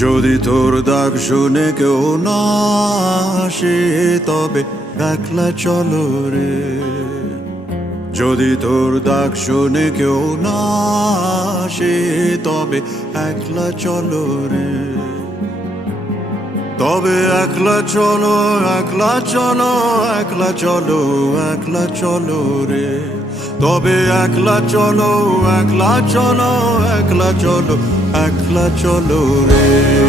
যদি তোর ডাক শুনে কেউ না আসে তবে একলা চলো রে। যদি তোর ডাক শুনে কেউ না আসে তবে একলা চলো রে। তবে একলা চলো, একলা চলো, একলা চলো, একলা চলো রে। তবে একলা চলো, একলা চলো, একলা চলো, একলা চলো রে।